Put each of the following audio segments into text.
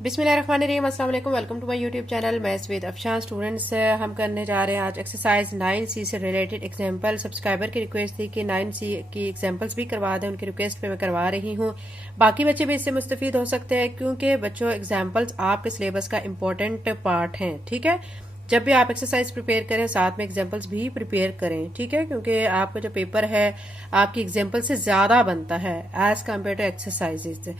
बिस्मिल्लाहिर्रहमानिर्रहीम, अस्सलाम वालेकुम। Welcome to my YouTube channel. Maths with Afshan. Students, हम करने जा रहे हैं आज एक्सरसाइज 9C से रिलेटेड एग्जांपल। सब्सक्राइबर की रिक्वेस्ट थी कि 9C की एग्जांपल्स भी करवा दें, उनकी रिक्वेस्ट पे मैं करवा रही हूँ। बाकी बच्चे भी इससे मुस्तफीद हो सकते हैं क्योंकि बच्चों एग्जाम्पल्स आपके सिलेबस का इंपॉर्टेंट पार्ट हैं। ठीक है, जब भी आप एक्सरसाइज प्रिपेयर करें साथ में एग्जाम्पल्स भी प्रिपेयर करें। ठीक है, क्योंकि आपका जो पेपर है आपकी एग्जाम्पल से ज्यादा बनता है एज कम्पेयर टू एक्सरसाइजेज।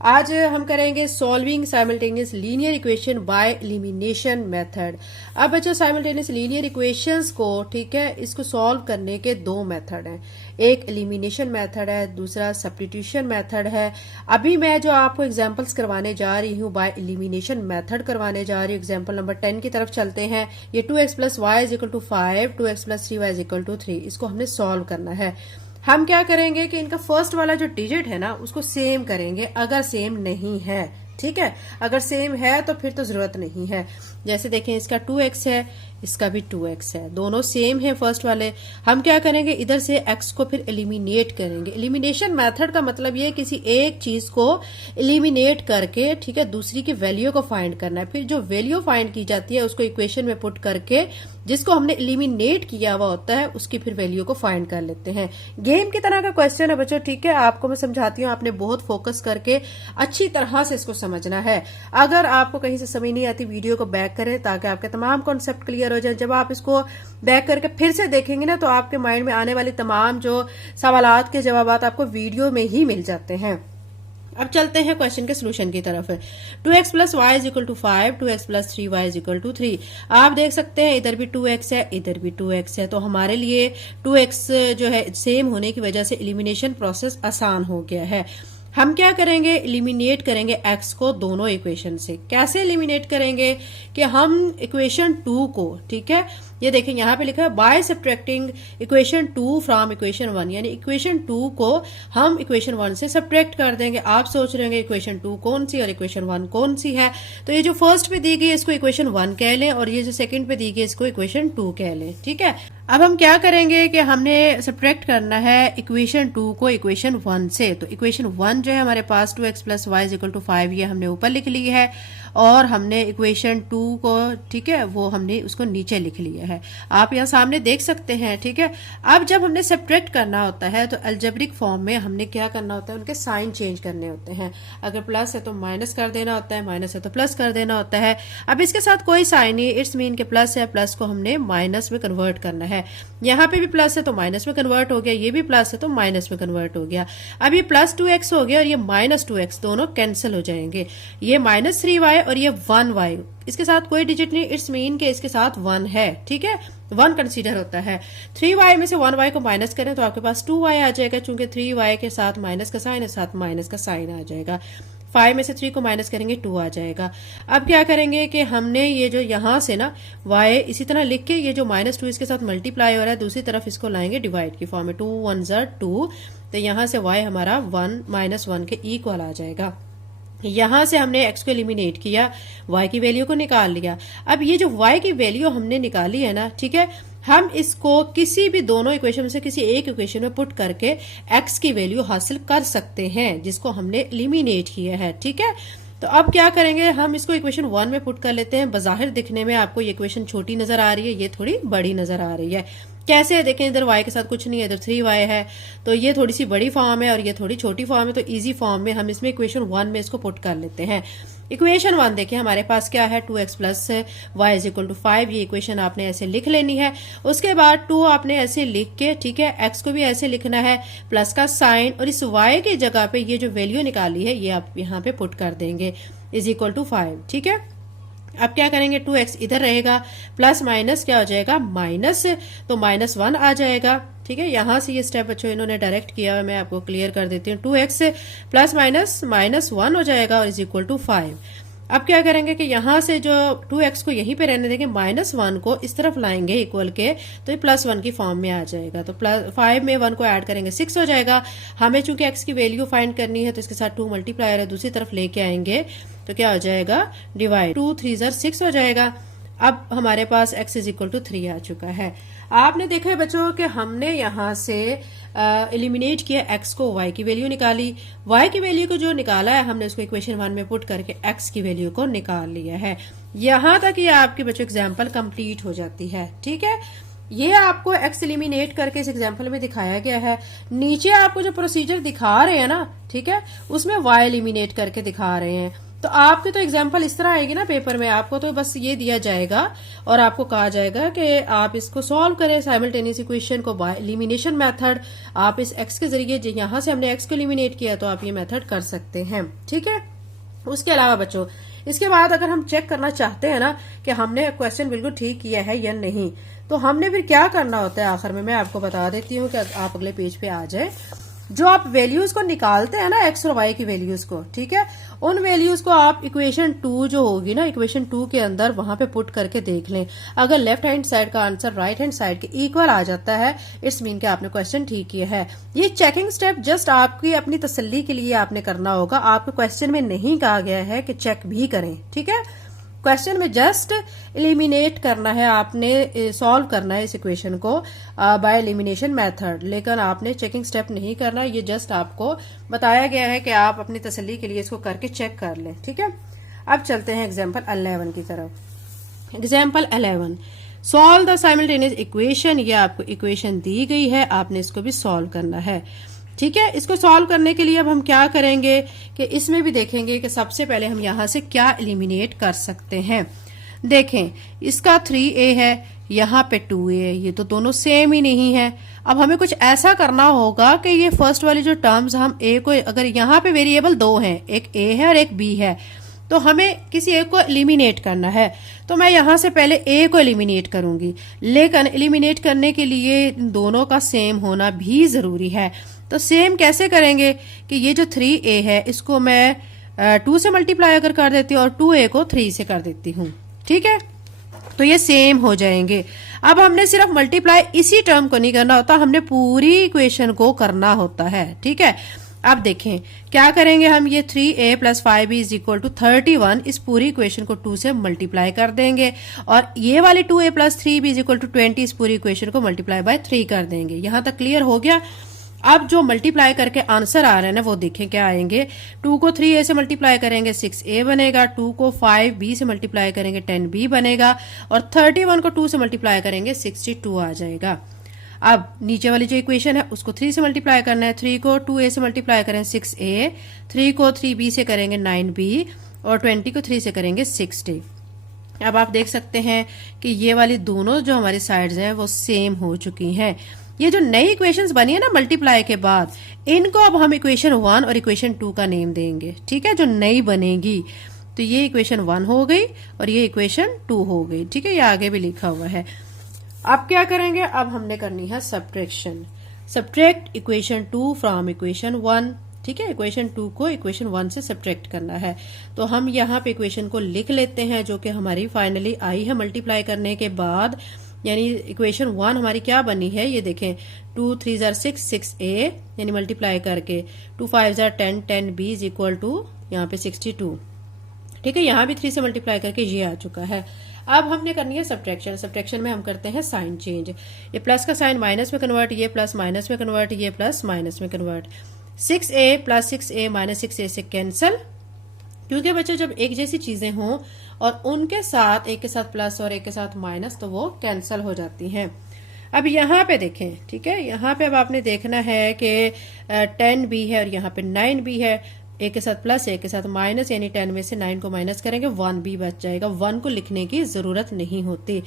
आज हम करेंगे solving simultaneous linear equation by elimination method. अब बच्चों, साइमल्टेनियस लीनियर इक्वेशंस को, ठीक है, इसको सॉल्व करने के दो मेथड हैं। एक एलिमिनेशन मेथड है, दूसरा सब्स्टिट्यूशन मेथड है। अभी मैं जो आपको एग्जांपल्स करवाने जा रही हूँ बाय एलिमिनेशन मेथड करवाने जा रही हूँ। एग्जांपल नंबर 10 की तरफ चलते हैं। ये 2x + y = 5, 2x + 3y = 3, इसको हमने सॉल्व करना है। हम क्या करेंगे कि इनका फर्स्ट वाला जो डिजिट है ना उसको सेम करेंगे, अगर सेम नहीं है। ठीक है, अगर सेम है तो फिर तो जरूरत नहीं है। जैसे देखें, इसका 2x है, इसका भी 2x है, दोनों सेम है फर्स्ट वाले। हम क्या करेंगे, इधर से x को फिर एलिमिनेट करेंगे। एलिमिनेशन मेथड का मतलब ये किसी एक चीज को एलिमिनेट करके, ठीक है, दूसरी की वैल्यू को फाइंड करना है। फिर जो वैल्यू फाइंड की जाती है उसको इक्वेशन में पुट करके जिसको हमने एलिमिनेट किया हुआ होता है उसकी फिर वैल्यू को फाइंड कर लेते हैं। गेम की तरह का क्वेश्चन है बच्चों। ठीक है, आपको मैं समझाती हूँ, आपने बहुत फोकस करके अच्छी तरह से इसको समझना है। अगर आपको कहीं से समझ नहीं आती, वीडियो को बैक करें ताकि आपके तमाम कॉन्सेप्ट क्लियर हो जाए। जब आप इसको बैक करके फिर से देखेंगे ना तो आपके माइंड में आने वाली तमाम जो सवालात के जवाब आपको वीडियो में ही मिल जाते हैं। अब चलते हैं क्वेश्चन के सोल्यूशन की तरफ। 2x + y = 5, 2x + 3y = 3। आप देख सकते हैं इधर भी 2x है, इधर भी 2x है, तो हमारे लिए 2x जो है सेम होने की वजह से एलिमिनेशन प्रोसेस आसान हो गया है। हम क्या करेंगे, एलिमिनेट करेंगे x को दोनों इक्वेशन से। कैसे एलिमिनेट करेंगे कि हम इक्वेशन 2 को, ठीक है, ये देखें यहाँ पे लिखा है by subtracting equation 2 from equation 1, यानी इक्वेशन 2 को हम इक्वेशन 1 से सब्ट्रैक्ट कर देंगे। आप सोच रहे होंगे इक्वेशन 2 कौन सी और इक्वेशन 1 कौन सी है, तो ये जो फर्स्ट पे दी गई इसको इक्वेशन 1 कह लें और ये जो सेकंड पे दी गई इसको इक्वेशन 2 कह लें। ठीक है, अब हम क्या करेंगे कि हमने सब्ट्रैक्ट करना है इक्वेशन 2 को इक्वेशन 1 से। तो इक्वेशन 1 जो है हमारे पास 2x + y = 5, ये हमने ऊपर लिख ली है, और हमने इक्वेशन 2 को, ठीक है, वो हमने उसको नीचे लिख लिया है। आप यहाँ सामने देख सकते हैं। ठीक है, अब जब हमने सब्ट्रैक्ट करना होता है तो अलजेब्रिक फॉर्म में हमने क्या करना होता है, उनके साइन चेंज करने होते हैं। अगर प्लस है तो माइनस कर देना होता है, माइनस है तो प्लस कर देना होता है। अब इसके साथ कोई साइन नहीं, इट्स मीन के प्लस है, प्लस को हमने माइनस में कन्वर्ट करना है। यहाँ पे भी प्लस है तो माइनस में कन्वर्ट हो गया, ये भी प्लस है तो माइनस में कन्वर्ट हो गया। अब ये + 2x हो गया और ये -2x, दोनों कैंसिल हो जाएंगे। ये -3y और ये 1y, इसके साथ कोई डिजिट नहीं, इट्स मीन के इसके साथ 1 है। ठीक है, 1 कंसीडर होता है। 3y में से 1y को माइनस करें तो आपके पास 2y आ जाएगा, चूंकि 3y के साथ माइनस का साइन है, साथ माइनस का साइन आ जाएगा। 5 में से 3 को माइनस करेंगे 2 आ जाएगा। अब क्या करेंगे कि हमने ये जो यहाँ से ना y इसी तरह लिख के ये जो -2 इसके साथ मल्टीप्लाई हो रहा है, दूसरी तरफ इसको लाएंगे डिवाइड की फॉर्म में। 2 1 = 2, तो यहाँ से y हमारा 1 -1 के इक्वल आ जाएगा। यहां से हमने x को एलिमिनेट किया, y की वैल्यू को निकाल लिया। अब ये जो y की वैल्यू हमने निकाली है ना, ठीक है, हम इसको किसी भी दोनों इक्वेशन में से किसी एक इक्वेशन में पुट करके x की वैल्यू हासिल कर सकते हैं जिसको हमने एलिमिनेट किया है। ठीक है, तो अब क्या करेंगे, हम इसको इक्वेशन 1 में पुट कर लेते हैं। बाहिर दिखने में आपको ये इक्वेशन छोटी नजर आ रही है, ये थोड़ी बड़ी नजर आ रही है। कैसे है देखें, इधर y के साथ कुछ नहीं है, इधर 3y है, तो ये थोड़ी सी बड़ी फॉर्म है और ये थोड़ी छोटी फॉर्म है। तो इजी फॉर्म में हम इसमें इक्वेशन 1 में इसको पुट कर लेते हैं। इक्वेशन 1 देखिए हमारे पास क्या है, 2x + y = 5, ये इक्वेशन आपने ऐसे लिख लेनी है। उसके बाद 2 आपने ऐसे लिख के, ठीक है, x को भी ऐसे लिखना है, प्लस का साइन, और इस y की जगह पे ये जो वैल्यू निकाली है ये आप यहाँ पे पुट कर देंगे, = 5। ठीक है, अब क्या करेंगे, 2x इधर रहेगा, प्लस माइनस क्या हो जाएगा, माइनस, तो -1 आ जाएगा। ठीक है, यहां से ये स्टेप बच्चों इन्होंने डायरेक्ट किया है, मैं आपको क्लियर कर देती हूँ। 2x + -1 हो जाएगा और = 5। अब क्या करेंगे कि यहां से जो 2x को यहीं पे रहने देंगे, -1 को इस तरफ लाएंगे इक्वल के, तो ये +1 की फॉर्म में आ जाएगा। तो 5 में 1 को ऐड करेंगे 6 हो जाएगा। हमें चूंकि x की वैल्यू फाइंड करनी है तो इसके साथ 2 मल्टीप्लायर है, दूसरी तरफ लेके आएंगे तो क्या हो जाएगा, डिवाइड, 2 3 = 6 हो जाएगा। अब हमारे पास x = 3 आ चुका है। आपने देखा है बच्चों कि हमने यहाँ से एलिमिनेट किया x को, y की वैल्यू निकाली, y की वैल्यू को जो निकाला है हमने उसको इक्वेशन 1 में पुट करके x की वैल्यू को निकाल लिया है। यहां तक ये आपके बच्चों एग्जाम्पल कंप्लीट हो जाती है। ठीक है, ये आपको x एलिमिनेट करके इस एग्जाम्पल में दिखाया गया है। नीचे आपको जो प्रोसीजर दिखा रहे हैं ना, ठीक है, उसमें y एलिमिनेट करके दिखा रहे हैं। तो आपके तो एग्जाम्पल इस तरह आएगी ना पेपर में, आपको तो बस ये दिया जाएगा और आपको कहा जाएगा कि आप इसको सॉल्व करें साइमल्टेनियस इक्वेशन को बाय एलिमिनेशन मेथड। आप इस x के जरिए, यहां से हमने x को एलिमिनेट किया तो आप ये मेथड कर सकते हैं। ठीक है, उसके अलावा बच्चों इसके बाद अगर हम चेक करना चाहते हैं ना कि हमने क्वेश्चन बिल्कुल ठीक किया है या नहीं, तो हमने फिर क्या करना होता है आखिर में मैं आपको बता देती हूँ कि आप अगले पेज पे आ जाए। जो आप वैल्यूज को निकालते हैं ना x और y की वैल्यूज को, ठीक है, उन वैल्यूज को आप इक्वेशन 2 जो होगी ना, इक्वेशन 2 के अंदर वहां पे पुट करके देख लें। अगर लेफ्ट हैंड साइड का आंसर राइट हैंड साइड के इक्वल आ जाता है, इट्स मीन कि आपने क्वेश्चन ठीक किया है। ये चेकिंग स्टेप जस्ट आपकी अपनी तसल्ली के लिए आपने करना होगा। आपके क्वेश्चन में नहीं कहा गया है कि चेक भी करें। ठीक है, क्वेश्चन में जस्ट एलिमिनेट करना है, आपने सॉल्व करना है इस इक्वेशन को बाय एलिमिनेशन मेथड, लेकिन आपने चेकिंग स्टेप नहीं करना। ये जस्ट आपको बताया गया है कि आप अपनी तसल्ली के लिए इसको करके चेक कर लें। ठीक है, अब चलते हैं एग्जाम्पल 11 की तरफ। Example 11, solve the simultaneous equation. ये आपको इक्वेशन दी गई है, आपने इसको भी सॉल्व करना है। ठीक है, इसको सॉल्व करने के लिए अब हम क्या करेंगे कि इसमें भी देखेंगे कि सबसे पहले हम यहां से क्या एलिमिनेट कर सकते हैं। देखें, इसका 3a है, यहाँ पे 2a है, ये तो दोनों सेम ही नहीं है। अब हमें कुछ ऐसा करना होगा कि ये फर्स्ट वाली जो टर्म्स हम a को, अगर यहाँ पे वेरिएबल 2 हैं, एक a है और एक b है, तो हमें किसी एक को एलिमिनेट करना है। तो मैं यहां से पहले a को एलिमिनेट करूंगी, लेकिन एलिमिनेट करने के लिए दोनों का सेम होना भी जरूरी है। तो सेम कैसे करेंगे कि ये जो 3a है इसको मैं 2 से मल्टीप्लाई अगर कर देती हूँ और 2a को 3 से कर देती हूँ। ठीक है, तो ये सेम हो जाएंगे। अब हमने सिर्फ मल्टीप्लाई इसी टर्म को नहीं करना होता, हमने पूरी इक्वेशन को करना होता है। ठीक है, अब देखें क्या करेंगे हम, ये 3a plus 5b is equal to 31, इस पूरी इक्वेशन को 2 से मल्टीप्लाई कर देंगे और ये वाली 2a plus 3b is equal to 20, इस पूरी इक्वेशन को मल्टीप्लाई बाय 3 कर देंगे। यहां तक क्लियर हो गया। अब जो मल्टीप्लाई करके आंसर आ रहे हैं ना वो देखें क्या आएंगे। 2 को 3a से मल्टीप्लाई करेंगे 6a बनेगा, 2 को 5b से मल्टीप्लाई करेंगे 10b बनेगा और 31 को 2 से मल्टीप्लाई करेंगे 62 आ जाएगा। अब नीचे वाली जो इक्वेशन है उसको 3 से मल्टीप्लाई करना है, 3 को 2a से मल्टीप्लाई करें 6a, 3 को 3b से करेंगे 9b और 20 को 3 से करेंगे 60। अब आप देख सकते हैं कि ये वाली दोनों जो हमारी साइड्स हैं वो सेम हो चुकी हैं। ये जो नई इक्वेशंस बनी है ना मल्टीप्लाई के बाद, इनको अब हम इक्वेशन 1 और इक्वेशन 2 का नेम देंगे। ठीक है, जो नई बनेगी, तो ये इक्वेशन 1 हो गई और ये इक्वेशन 2 हो गई। ठीक है, ये आगे भी लिखा हुआ है। अब क्या करेंगे, अब हमने करनी है subtraction. Subtract equation 2 from equation 1। ठीक है, इक्वेशन 2 को इक्वेशन 1 से सब्ट्रैक्ट करना है। तो हम यहाँ पे इक्वेशन को लिख लेते हैं जो कि हमारी फाइनली आई है मल्टीप्लाई करने के बाद। यानी इक्वेशन 1 हमारी क्या बनी है, ये देखें, 2 3 जार 6 6a यानी मल्टीप्लाई करके 2 5 jar 10 10b is equal to यहाँ पे 62। ठीक है, यहाँ भी 3 से मल्टीप्लाई करके ये आ चुका है। अब हमने करनी है सब्ट्रैक्शन। सब्ट्रैक्शन में हम करते हैं साइन चेंज। ये प्लस का साइन माइनस में कन्वर्ट, ये प्लस माइनस में कन्वर्ट, ये प्लस माइनस में convert. 6a plus 6a minus 6a से कैंसल, क्योंकि बच्चे जब एक जैसी चीजें हों और उनके साथ एक के साथ प्लस और एक के साथ माइनस, तो वो कैंसल हो जाती हैं। अब यहाँ पे देखें, ठीक है, यहाँ पे अब आपने देखना है कि 10b है और यहाँ पे 9b है, एक के साथ प्लस एक के साथ माइनस, यानी 10 में से 9 को माइनस करेंगे 1b बच जाएगा। 1 को लिखने की जरूरत नहीं होती।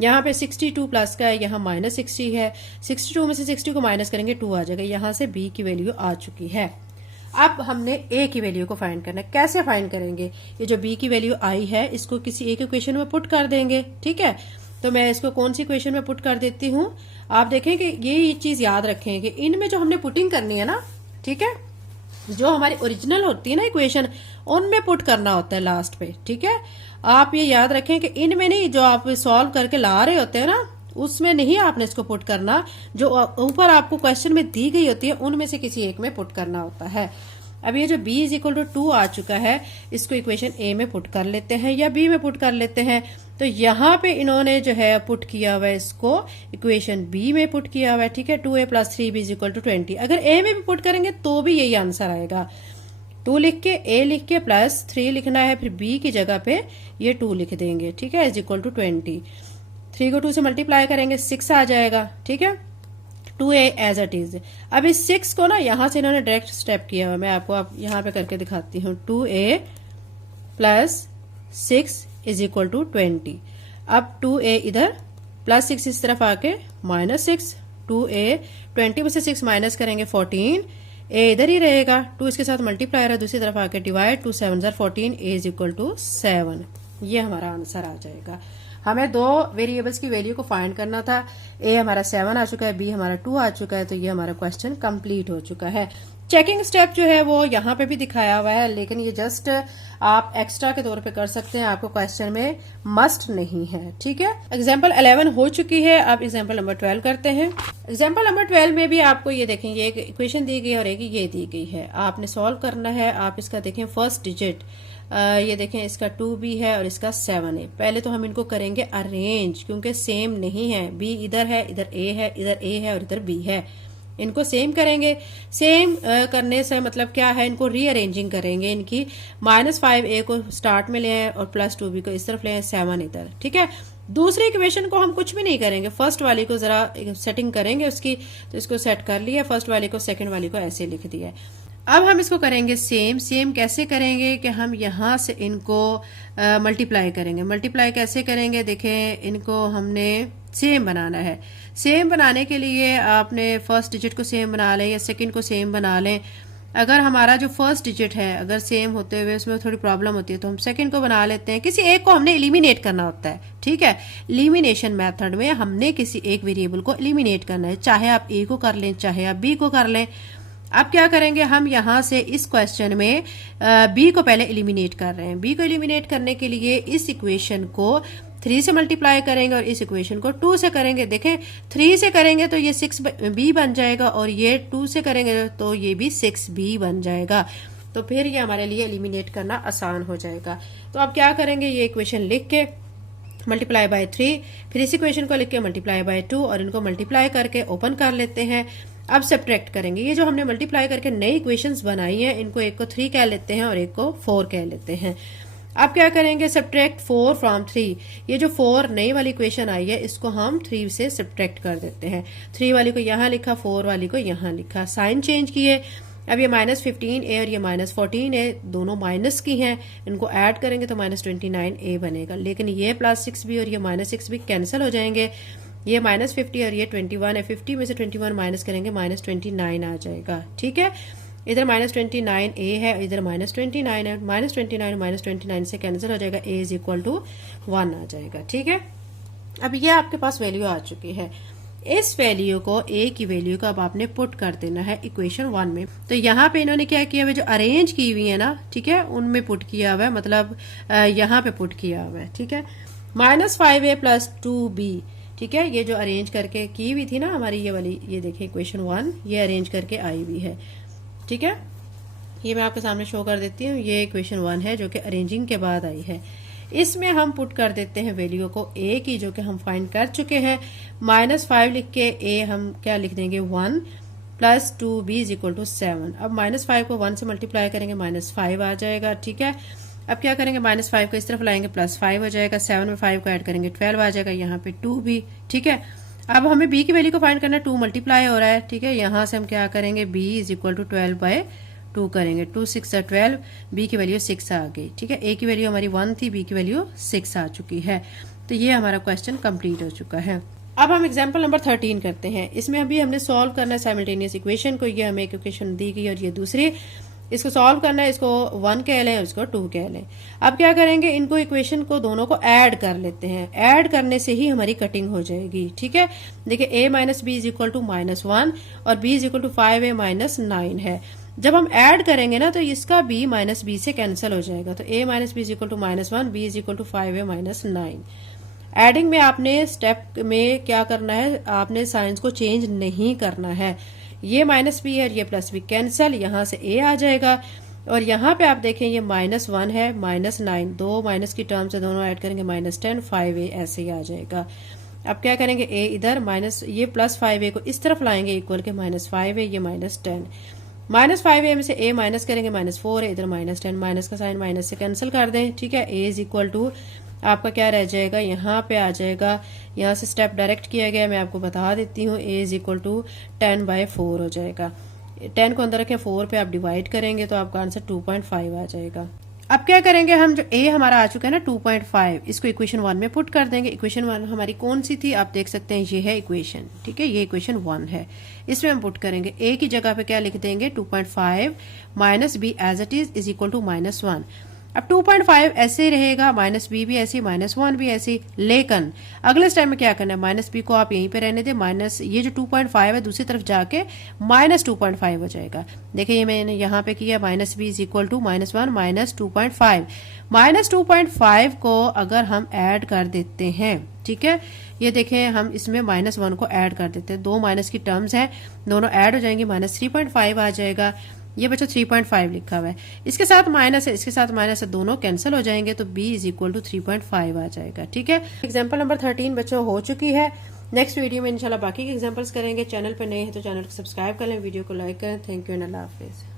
यहाँ पे 62 प्लस का है, यहाँ माइनस 60 है, 62 में से 60 को माइनस करेंगे 2 आ जाएगा। यहाँ से b की वैल्यू आ चुकी है। अब हमने a की वैल्यू को फाइंड करना है। कैसे फाइंड करेंगे, ये जो b की वैल्यू आई है इसको किसी एक इक्वेशन में पुट कर देंगे। ठीक है, तो मैं इसको कौन सी इक्वेशन में पुट कर देती हूँ, आप देखें कि ये चीज याद रखें कि इनमें जो हमने पुटिंग करनी है ना, ठीक है, जो हमारी ओरिजिनल होती है ना इक्वेशन, उनमें पुट करना होता है लास्ट पे। ठीक है, आप ये याद रखें कि इनमें नहीं, जो आप सॉल्व करके ला रहे होते हैं ना उसमें नहीं आपने इसको पुट करना, जो ऊपर आपको क्वेश्चन में दी गई होती है उनमें से किसी एक में पुट करना होता है। अब ये जो b इज इक्वल टू 2 आ चुका है, इसको इक्वेशन ए में पुट कर लेते हैं या बी में पुट कर लेते हैं। तो यहाँ पे इन्होंने जो है पुट किया हुआ है, इसको इक्वेशन बी में पुट किया हुआ है, ठीक है। 2a plus 3b is equal to 20। अगर ए में भी पुट करेंगे तो भी यही आंसर आएगा। 2 लिख के a लिख के प्लस 3 लिखना है, फिर b की जगह पे ये 2 लिख देंगे, ठीक है, इज इक्वल टू 20। 3 को 2 से मल्टीप्लाई करेंगे 6 आ जाएगा, ठीक है। 2a as it is. अब इस 6 को ना यहां से इन्होंने डायरेक्ट स्टेप किया हुआ, मैं आपको अब यहां पे करके दिखाती हूँ। 2a plus 6 is equal to 20। अब 2a इधर प्लस 6 इस तरफ आके माइनस 6, 2a 20 में से 6 माइनस करेंगे 14, a इधर ही रहेगा, 2 इसके साथ मल्टीप्लायर है, दूसरी तरफ आके divide, 2 7 14, a is equal to 7। ये हमारा आंसर आ जाएगा। हमें दो वेरिएबल्स की वैल्यू को फाइंड करना था। a हमारा 7 आ चुका है, b हमारा 2 आ चुका है, तो ये हमारा क्वेश्चन कंप्लीट हो चुका है। चेकिंग स्टेप जो है वो यहाँ पे भी दिखाया हुआ है, लेकिन ये जस्ट आप एक्स्ट्रा के तौर पे कर सकते हैं, आपको क्वेश्चन में मस्ट नहीं है, ठीक है। एग्जाम्पल 11 हो चुकी है, अब एग्जाम्पल नंबर 12 करते हैं। एग्जाम्पल नंबर 12 में भी आपको ये देखें, ये एक इक्वेशन दी गई और एक ये दी गई है, आपने सॉल्व करना है। आप इसका देखें फर्स्ट डिजिट, ये देखें इसका 2b है और इसका 7 है। पहले तो हम इनको करेंगे अरेंज, क्योंकि सेम नहीं है, b इधर है, इधर a है, इधर a है और इधर b है। इनको सेम करेंगे। सेम करने से मतलब क्या है, इनको रीअरेंजिंग करेंगे। इनकी -5a को स्टार्ट में ले आए और प्लस 2b को इस तरफ ले आए, 7 इधर, ठीक है। दूसरी इक्वेशन को हम कुछ भी नहीं करेंगे, फर्स्ट वाली को जरा सेटिंग करेंगे उसकी, तो इसको सेट कर लिया, फर्स्ट वाली को, सेकंड वाली को ऐसे लिख दिया है। अब हम इसको करेंगे सेम। सेम कैसे करेंगे कि हम यहां से इनको मल्टीप्लाई करेंगे। मल्टीप्लाई कैसे करेंगे, देखें, इनको हमने सेम बनाना है। सेम बनाने के लिए आपने फर्स्ट डिजिट को सेम बना लें या सेकंड को सेम बना लें। अगर हमारा जो फर्स्ट डिजिट है अगर सेम होते हुए उसमें थोड़ी प्रॉब्लम होती है तो हम सेकंड को बना लेते हैं। किसी एक को हमने एलिमिनेट करना होता है, ठीक है। एलिमिनेशन मेथड में हमने किसी एक वेरिएबल को एलिमिनेट करना है, चाहे आप ए को कर लें चाहे आप बी को कर लें। अब क्या करेंगे, हम यहां से इस क्वेश्चन में बी को पहले एलिमिनेट कर रहे हैं। बी को एलिमिनेट करने के लिए इस इक्वेशन को 3 से मल्टीप्लाई करेंगे और इस इक्वेशन को 2 से करेंगे। देखें 3 से करेंगे तो ये 6b बन जाएगा और ये 2 से करेंगे तो ये भी 6b बन जाएगा। तो फिर ये हमारे लिए एलिमिनेट करना आसान हो जाएगा। तो अब क्या करेंगे, ये इक्वेशन लिख के मल्टीप्लाई बाय 3, फिर इस इक्वेशन को लिख के मल्टीप्लाई बाय 2 और इनको मल्टीप्लाई करके ओपन कर लेते हैं। अब सब्ट्रैक्ट करेंगे। ये जो हमने मल्टीप्लाई करके नई इक्वेशंस बनाई हैं, इनको एक को 3 कह लेते हैं और एक को 4 कह लेते हैं। अब क्या करेंगे, सब्ट्रैक्ट 4 फ्रॉम 3। ये जो 4 नई वाली इक्वेशन आई है इसको हम 3 से सब्ट्रैक्ट कर देते हैं। 3 वाली को यहाँ लिखा, 4 वाली को यहाँ लिखा, साइन चेंज किए। अब ये -15a और ये -14a दोनों माइनस की हैं, इनको ऐड करेंगे तो -29a बनेगा। लेकिन ये +6b और ये -6b कैंसिल हो जाएंगे। ये -50 और ये 21 है, 50 में से 21 माइनस करेंगे -29 आ जाएगा, ठीक है। इधर -29a है, इधर -29 है, -29 -29 से कैंसिल हो जाएगा, a इज इक्वल टू 1 आ जाएगा, ठीक है। अब ये आपके पास वैल्यू आ चुकी है। इस वैल्यू को, a की वैल्यू को अब आपने पुट कर देना है इक्वेशन 1 में। तो यहाँ पे इन्होंने क्या किया हुआ है, जो अरेंज की हुई है ना, ठीक है, उनमें पुट किया हुआ है, मतलब यहाँ पे पुट किया हुआ है, ठीक है। -5a + 2b, ठीक है, ये जो अरेंज करके की हुई थी ना हमारी ये वाली, ये देखिए इक्वेशन 1 ये अरेंज करके आई हुई है, ठीक है। ये मैं आपके सामने शो कर देती हूँ। ये इक्वेशन 1 है जो कि अरेंजिंग के बाद आई है। इसमें हम पुट कर देते हैं वैल्यू को a की, जो कि हम फाइंड कर चुके हैं। -5 लिख के a हम क्या लिख देंगे, 1 + 2b इज इक्वल टू 7। अब -5 को 1 से मल्टीप्लाई करेंगे, -5 आ जाएगा, ठीक है। अब क्या करेंगे, -5 को इस तरफ लाएंगे, +5 हो जाएगा, 7 में 5 को ऐड करेंगे 12 आ जाएगा, यहाँ पे 2b, ठीक है। अब हमें b की वैल्यू को फाइंड करना है, 2 मल्टीप्लाई हो रहा है, ठीक है। यहाँ से हम क्या करेंगे, b इज इक्वल टू 12/2 करेंगे, 2 6 12, b की वैल्यू 6 आ गई, ठीक है। a की वैल्यू हमारी 1 थी, b की वैल्यू 6 आ चुकी है। तो ये हमारा क्वेश्चन कंप्लीट हो चुका है। अब हम एग्जाम्पल नंबर 13 करते हैं। इसमें अभी हमने सॉल्व करना है साइमल्टेनियस इक्वेशन को। ये हमें एक इक्वेशन दी गई और ये दूसरी, इसको सॉल्व करना है, इसको 1 कह लें और इसको 2 कह लें। अब क्या करेंगे, इनको इक्वेशन को दोनों को ऐड कर लेते हैं। ऐड करने से ही हमारी कटिंग हो जाएगी, ठीक है। देखिए a - b is equal to -1 और b is equal to 5a - 9 है। जब हम ऐड करेंगे ना तो इसका b - b से कैंसिल हो जाएगा, तो a - b is equal to -1, b is equal to 5a - 9। Adding में आपने स्टेप में क्या करना है, आपने साइंस को चेंज नहीं करना है। ये माइनस बी है और ये प्लस बी कैंसिल, यहाँ से ए आ जाएगा। और यहाँ पे आप देखें ये -1 है, -9, दो माइनस की टर्म से दोनों ऐड करेंगे -10, 5a ऐसे ही आ जाएगा। अब क्या करेंगे, ए इधर माइनस ये +5a को इस तरफ लाएंगे इक्वल के -5a, ये -10, -5a में से a माइनस करेंगे -4 है, इधर -10, माइनस का साइन माइनस से कैंसिल कर दें, ठीक है। a इज इक्वल टू आपका क्या रह जाएगा, यहाँ पे आ जाएगा, यहाँ से स्टेप डायरेक्ट किया गया, मैं आपको बता देती हूँ, a इज इक्वल टू 10/4 हो जाएगा। 10 को अंदर रखें, 4 पे आप डिवाइड करेंगे तो आपका आंसर 2.5 आ जाएगा। अब क्या करेंगे हम, जो a हमारा आ चुका है ना 2.5, इसको इक्वेशन 1 में पुट कर देंगे। इक्वेशन 1 हमारी कौन सी थी, आप देख सकते हैं ये है इक्वेशन, ठीक है, ये इक्वेशन 1 है। इसमें हम पुट करेंगे, a की जगह पे क्या लिख देंगे, 2.5 minus b as it is equal to -1। अब 2.5 ऐसे रहेगा, माइनस बी भी ऐसी, -1 भी ऐसी, लेकिन अगले स्टेप में क्या करना है, माइनस बी को आप यहीं पे रहने दें, माइनस ये जो 2.5 है दूसरी तरफ जाके -2.5 हो जाएगा। देखिए ये मैंने यहाँ पे किया, minus b is equal to -1 -2.5। -2.5 को अगर हम ऐड कर देते हैं, ठीक है, ये देखें हम इसमें -1 को ऐड कर देते हैं, दो माइनस की टर्म्स हैं, दोनों ऐड हो जाएंगे, -3.5 आ जाएगा। ये बच्चों 3.5 लिखा हुआ है, इसके साथ माइनस है, इसके साथ माइनस है, दोनों कैंसिल हो जाएंगे, तो b इज इक्वल टू 3.5 आ जाएगा, ठीक है। एग्जाम्पल नंबर 13 बच्चों हो चुकी है। नेक्स्ट वीडियो में इंशाल्लाह बाकी के एग्जाम्पल्स करेंगे। चैनल पर नए हैं तो चैनल को सब्सक्राइब कर लें, वीडियो को लाइक करें। Thank you and Allah Hafiz.